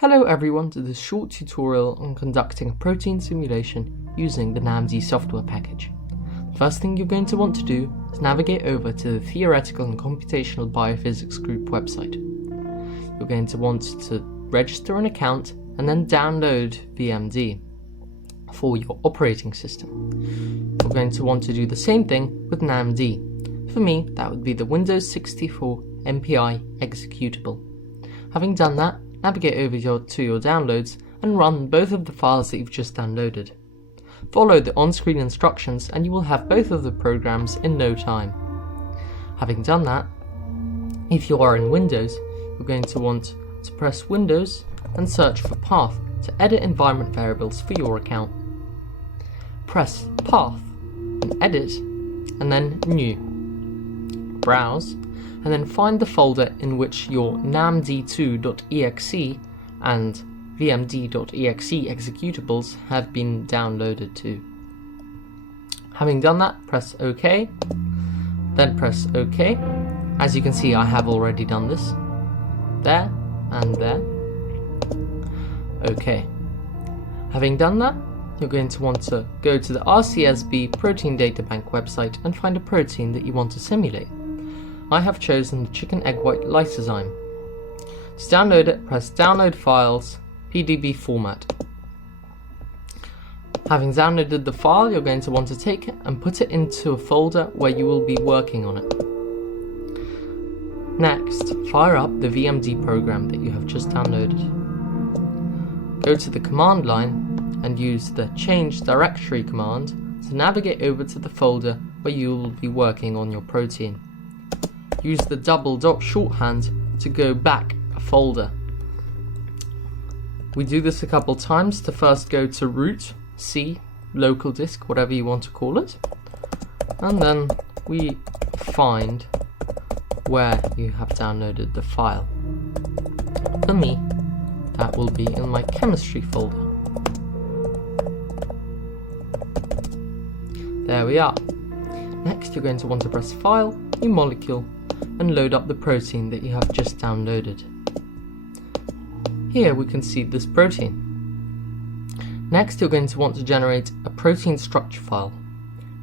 Hello everyone to this short tutorial on conducting a protein simulation using the NAMD software package. The first thing you're going to want to do is navigate over to the Theoretical and Computational Biophysics Group website. You're going to want to register an account and then download VMD for your operating system. You're going to want to do the same thing with NAMD. For me, that would be the Windows 64 MPI executable. Having done that, navigate over to your downloads and run both of the files that you've just downloaded. Follow the on-screen instructions and you will have both of the programs in no time. Having done that, if you are in Windows, you're going to want to press Windows and search for Path to edit environment variables for your account. Press Path and Edit and then New. Browse and then find the folder in which your namd2.exe and vmd.exe executables have been downloaded to. Having done that, press OK, then press OK. As you can see, I have already done this. There and there. OK. Having done that, you're going to want to go to the RCSB Protein Data Bank website and find a protein that you want to simulate. I have chosen the chicken egg white lysozyme. To download it, press Download Files, PDB format. Having downloaded the file, you're going to want to take it and put it into a folder where you will be working on it. Next, fire up the VMD program that you have just downloaded. Go to the command line and use the change directory command to navigate over to the folder where you will be working on your protein. Use the double dot shorthand to go back a folder. We do this a couple times to first go to root, C, local disk, whatever you want to call it, and then we find where you have downloaded the file. For me, that will be in my chemistry folder. There we are. Next, you're going to want to press File, New Molecule, and load up the protein that you have just downloaded. Here we can see this protein. Next, you're going to want to generate a protein structure file.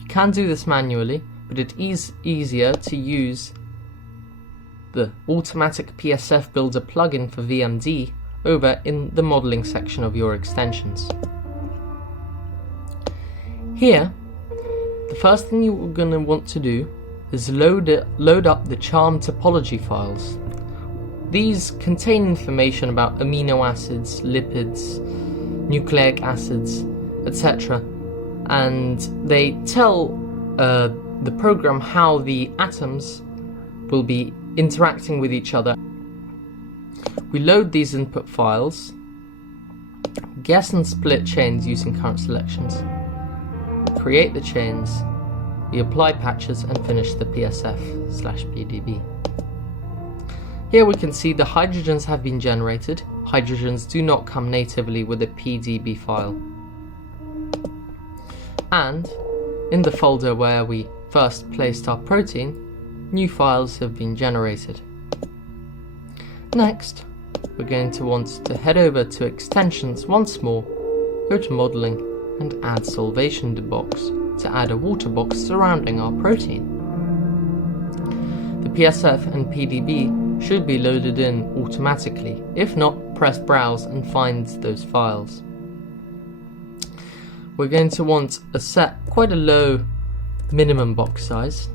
You can do this manually, but it is easier to use the automatic PSF builder plugin for VMD over in the modeling section of your extensions. Here, the first thing you're going to want to do is load up the CHARMM topology files. These contain information about amino acids, lipids, nucleic acids, etc. And they tell the program how the atoms will be interacting with each other. We load these input files, guess and split chains using current selections, create the chains, we apply patches and finish the PSF/PDB. Here we can see the hydrogens have been generated. Hydrogens do not come natively with a PDB file. And in the folder where we first placed our protein, new files have been generated. Next, we're going to want to head over to extensions once more, go to modeling and add solvation box to add a water box surrounding our protein. The PSF and PDB should be loaded in automatically. If not, press browse and find those files. We're going to want quite a low minimum box size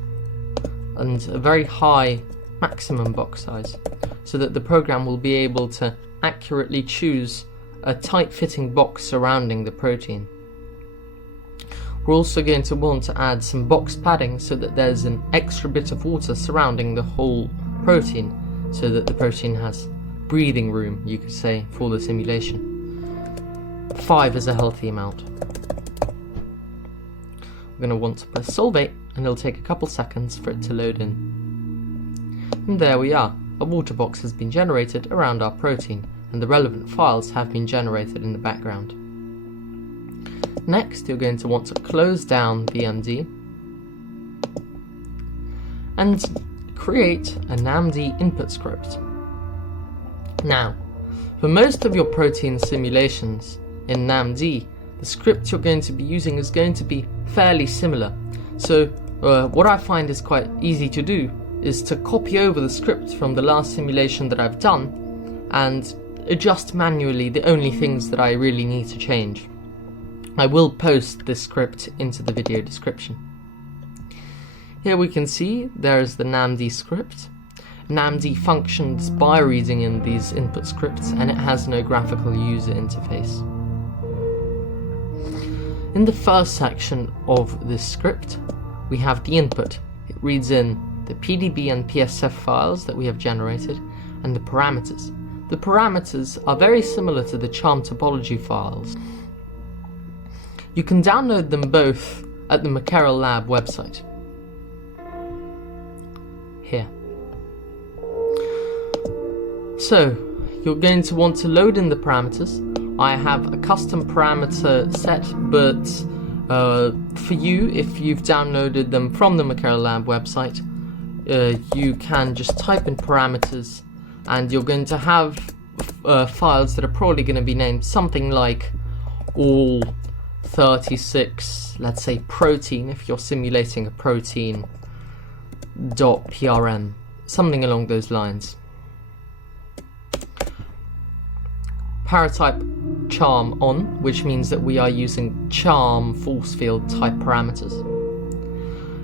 and a very high maximum box size so that the program will be able to accurately choose a tight fitting box surrounding the protein. We're also going to want to add some box padding so that there's an extra bit of water surrounding the whole protein so that the protein has breathing room, you could say, for the simulation. 5 is a healthy amount. We're going to want to press Solvate and it'll take a couple seconds for it to load in. And there we are. A water box has been generated around our protein and the relevant files have been generated in the background. Next, you're going to want to close down VMD and create a NAMD input script. Now, For most of your protein simulations in NAMD, the script you're going to be using is going to be fairly similar. So what I find is quite easy to do is to copy over the script from the last simulation that I've done and adjust manually the only things that I really need to change. I will post this script into the video description. Here we can see there is the NAMD script. NAMD functions by reading in these input scripts, and it has no graphical user interface. In the first section of this script, we have the input. It reads in the PDB and PSF files that we have generated, and the parameters. The parameters are very similar to the CHARMM topology files. You can download them both at the Maxmin Lab website. Here. So, you're going to want to load in the parameters. I have a custom parameter set, but for you, if you've downloaded them from the Maxmin Lab website, you can just type in parameters, and you're going to have files that are probably going to be named something like all 36, let's say protein, if you're simulating a protein, .prm, something along those lines. Paratype CHARMM on, which means that we are using CHARMM force field type parameters.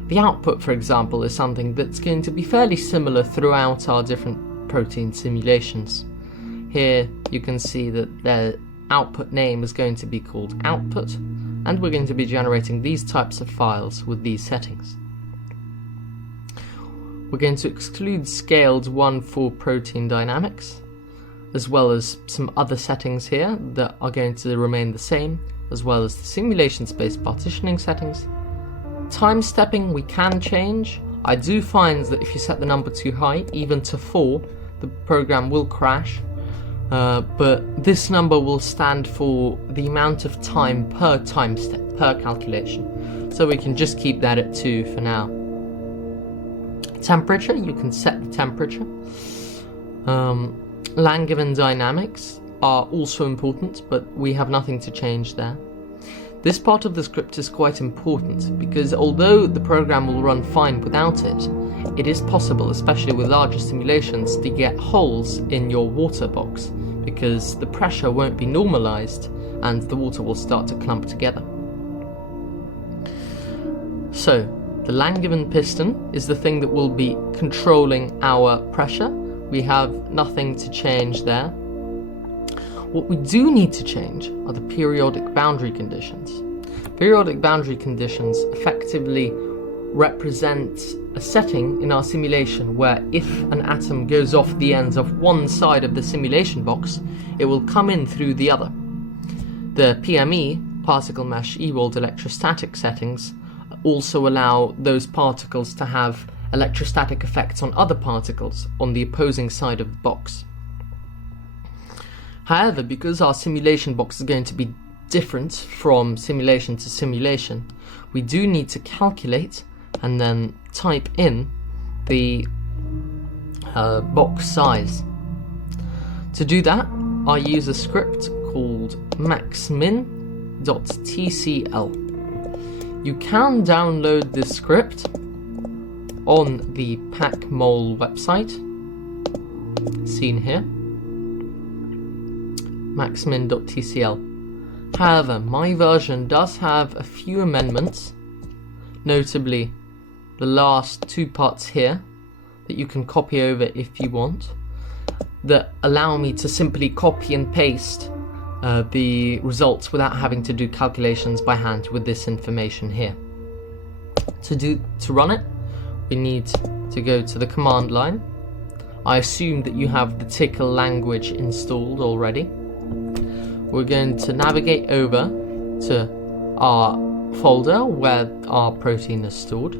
The output, for example, is something that's going to be fairly similar throughout our different protein simulations. Here you can see that their output name is going to be called output, and we're going to be generating these types of files with these settings. We're going to exclude scaled 1 for protein dynamics, as well as some other settings here that are going to remain the same, as well as the simulation space partitioning settings. Time stepping we can change. I do find that if you set the number too high, even to 4, the program will crash, but this number will stand for the amount of time per time step, per calculation. So we can just keep that at 2 for now. Temperature, you can set the temperature. Langevin dynamics are also important, but we have nothing to change there. This part of the script is quite important because although the program will run fine without it, it is possible, especially with larger simulations, to get holes in your water box because the pressure won't be normalized and the water will start to clump together. So, the Langevinpiston is the thing that will be controlling our pressure. We have nothing to change there. What we do need to change are the periodic boundary conditions. Periodic boundary conditions effectively represent a setting in our simulation where if an atom goes off the ends of one side of the simulation box, it will come in through the other. The PME, particle mesh Ewald electrostatic settings, also allow those particles to have electrostatic effects on other particles on the opposing side of the box. However, because our simulation box is going to be different from simulation to simulation, we do need to calculate and then type in the box size. To do that, I use a script called maxmin.tcl. You can download this script on the PacMol website, seen here, maxmin.tcl. However, my version does have a few amendments, notably the last 2 parts here that you can copy over if you want, that allow me to simply copy and paste the results without having to do calculations by hand with this information here. To run it, we need to go to the command line. I assume that you have the Tickle language installed already. We're going to navigate over to our folder where our protein is stored.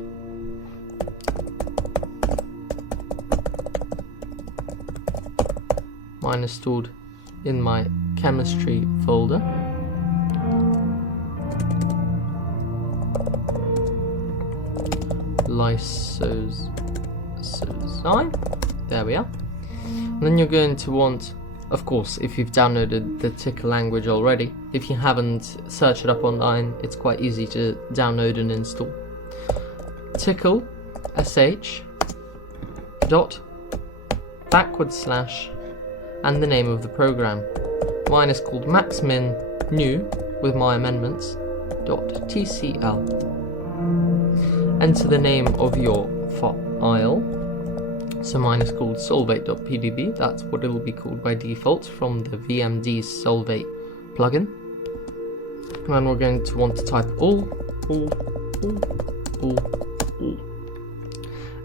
Mine is stored in my chemistry folder. Lysozyme. There we are. And then you're going to want Of course, if you've downloaded the Tickle language already. If you haven't, search it up online, it's quite easy to download and install. Tickle sh dot / and the name of the program. Mine is called Maxmin new with my amendments .tcl. Enter the name of your file. So mine is called solvate.pdb. That's what it will be called by default from the VMD Solvate plugin. And then we're going to want to type all.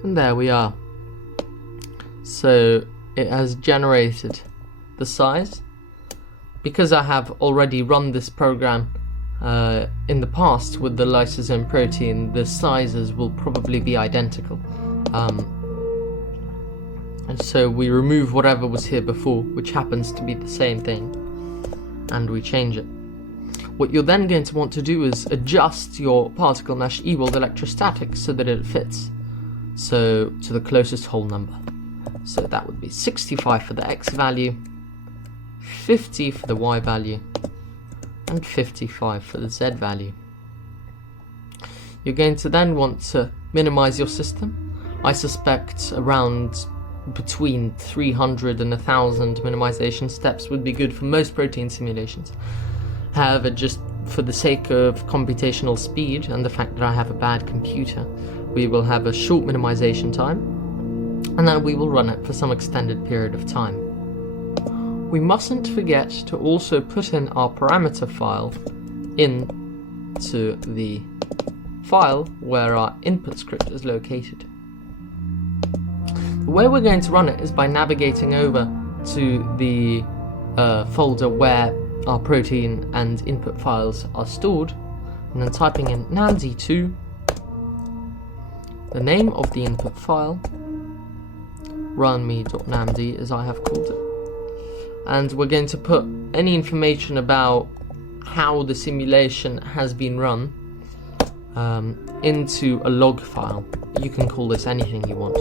And there we are. So it has generated the size. Because I have already run this program in the past with the lysosome protein, the sizes will probably be identical. And so we remove whatever was here before, which happens to be the same thing, and we change it. What you're then going to want to do is adjust your particle mesh eWorld electrostatic so that it fits, so to the closest whole number. So that would be 65 for the x value, 50 for the y value, and 55 for the z value. You're going to then want to minimize your system. I suspect around between 300 and 1000 minimization steps would be good for most protein simulations. However, just for the sake of computational speed and the fact that I have a bad computer, we will have a short minimization time, and then we will run it for some extended period of time. We mustn't forget to also put in our parameter file into the file where our input script is located. The way we're going to run it is by navigating over to the folder where our protein and input files are stored, and then typing in NAMD2, the name of the input file, runme.namd as I have called it, and we're going to put any information about how the simulation has been run into a log file. You can call this anything you want.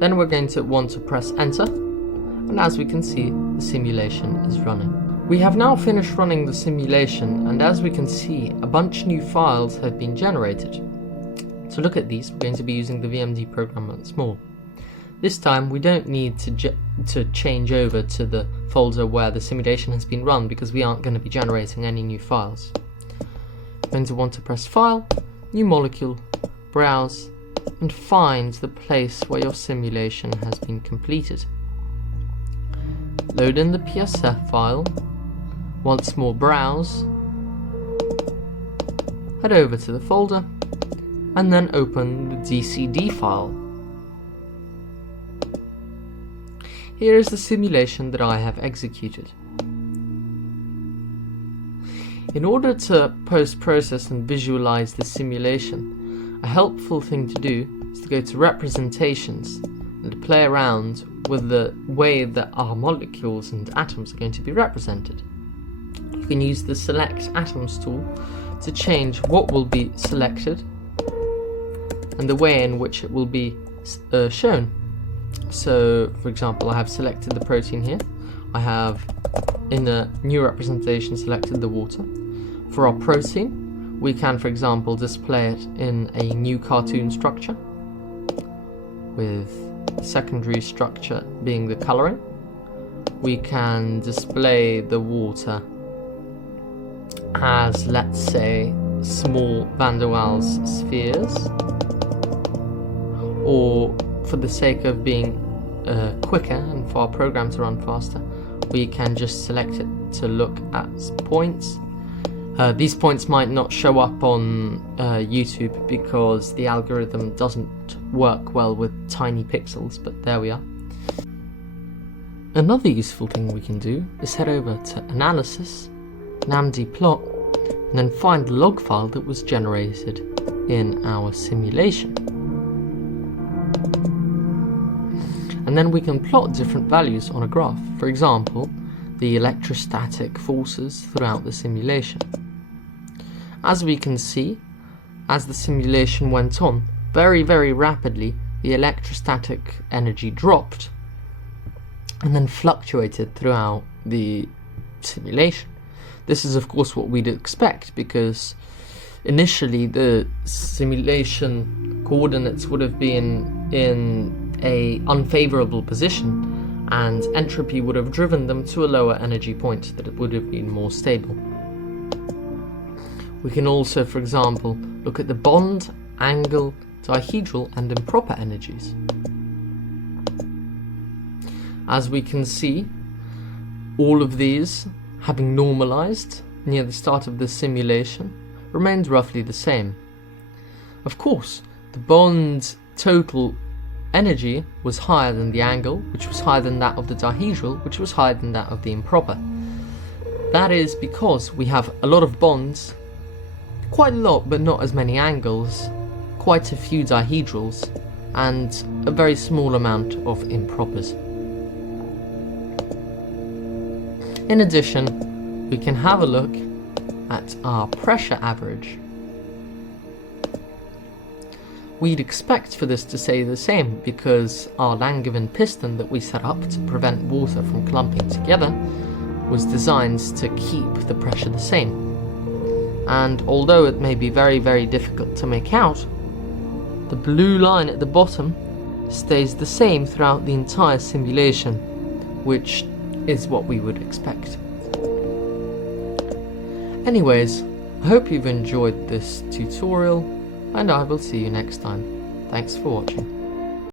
Then we're going to want to press enter, and as we can see, the simulation is running. We have now finished running the simulation, and as we can see, a bunch of new files have been generated. To look at these, we're going to be using the VMD program once more. This time we don't need to change over to the folder where the simulation has been run, because we aren't going to be generating any new files. We're going to want to press File, New Molecule, Browse, and find the place where your simulation has been completed. Load in the PSF file, once more browse, head over to the folder, and then open the DCD file. Here is the simulation that I have executed. In order to post-process and visualize the simulation, a helpful thing to do is to go to Representations and play around with the way that our molecules and atoms are going to be represented. You can use the Select Atoms tool to change what will be selected and the way in which it will be shown. So, for example, I have selected the protein here. I have, in a new representation, selected the water. For our protein, we can, for example, display it in a new cartoon structure, with the secondary structure being the coloring. We can display the water as, let's say, small van der Waals spheres, or for the sake of being quicker and for our program to run faster, we can just select it to look at points. These points might not show up on YouTube because the algorithm doesn't work well with tiny pixels, but there we are. Another useful thing we can do is head over to Analysis, NAMD plot, and then find the log file that was generated in our simulation. And then we can plot different values on a graph, for example, the electrostatic forces throughout the simulation. As we can see, as the simulation went on, very rapidly the electrostatic energy dropped, and then fluctuated throughout the simulation. This is of course what we'd expect, because initially the simulation coordinates would have been in a unfavorable position, and entropy would have driven them to a lower energy point that it would have been more stable. We can also, for example, look at the bond, angle, dihedral and improper energies. As we can see, all of these, having normalized near the start of the simulation, remained roughly the same. Of course, the bond total energy was higher than the angle, which was higher than that of the dihedral, which was higher than that of the improper. That is because we have a lot of bonds, quite a lot but not as many angles, quite a few dihedrals, and a very small amount of impropers. In addition, we can have a look at our pressure average. We'd expect for this to stay the same, because our Langevinpiston that we set up to prevent water from clumping together was designed to keep the pressure the same. And although it may be very, very difficult to make out, the blue line at the bottom stays the same throughout the entire simulation, which is what we would expect. Anyways, I hope you've enjoyed this tutorial, and I will see you next time. Thanks for watching.